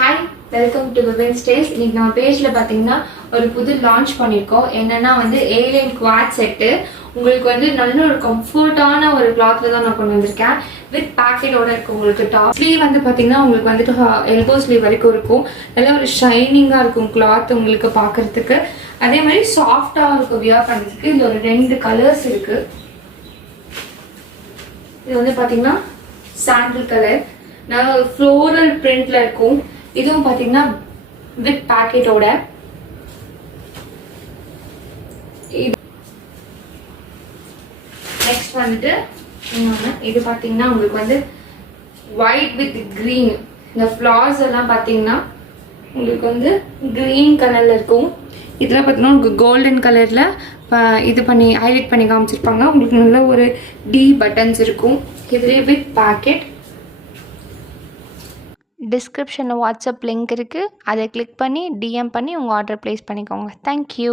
Hi, welcome to women's days. இன்னைக்கு நம்ம பேஜில் பார்த்தீங்கன்னா ஒரு புது லான்ச் பண்ணியிருக்கோம். என்னன்னா ஏலியன் குவாட் செட்டு. உங்களுக்கு நல்ல ஒரு கம்ஃபர்டான ஒரு கிளாத்ல தான் நான் கொண்டு வந்திருக்கேன். வித் பேக்கெட்டோட இருக்கும். உங்களுக்கு டாப் ஸ்லீவ் பார்த்தீங்கன்னா உங்களுக்கு எல்போ ஸ்லீவ் வரைக்கும் இருக்கும். நல்ல ஒரு ஷைனிங்காக இருக்கும் கிளாத் உங்களுக்கு பார்க்கறதுக்கு. அதே மாதிரி சாஃப்டாக இருக்கும் வியர் பண்ணுறதுக்கு. இதில் ஒரு 2 கலர்ஸ் இருக்கு. இது பார்த்தீங்கன்னா சாண்டில் கலர், நல்ல ஒரு ஃப்ளோரல் பிரிண்ட்ல இருக்கும். இதுவும் பார்த்தீங்கன்னா வித் பேக்கெட்டோட. நெக்ஸ்ட் இது பார்த்தீங்கன்னா உங்களுக்கு ஒயிட் வித் கிரீன். இந்த ஃப்ளார்ஸ் எல்லாம் பார்த்தீங்கன்னா உங்களுக்கு கிரீன் கலர்ல இருக்கும். இதில் பார்த்தீங்கன்னா உங்களுக்கு கோல்டன் கலர்ல இது பண்ணி ஹைலைட் பண்ணி காமிச்சிருப்பாங்க. உங்களுக்கு நல்ல ஒரு டி பட்டன்ஸ் இருக்கும். இதுலேயே வித் பேக்கெட். டிஸ்கிரிப்ஷனில் வாட்ஸ்அப் லிங்க் இருக்குது. அதை கிளிக் பண்ணி டிஎம் பண்ணி உங்கள் ஆர்டர் ப்ளேஸ் பண்ணிக்கோங்க. தேங்க்யூ.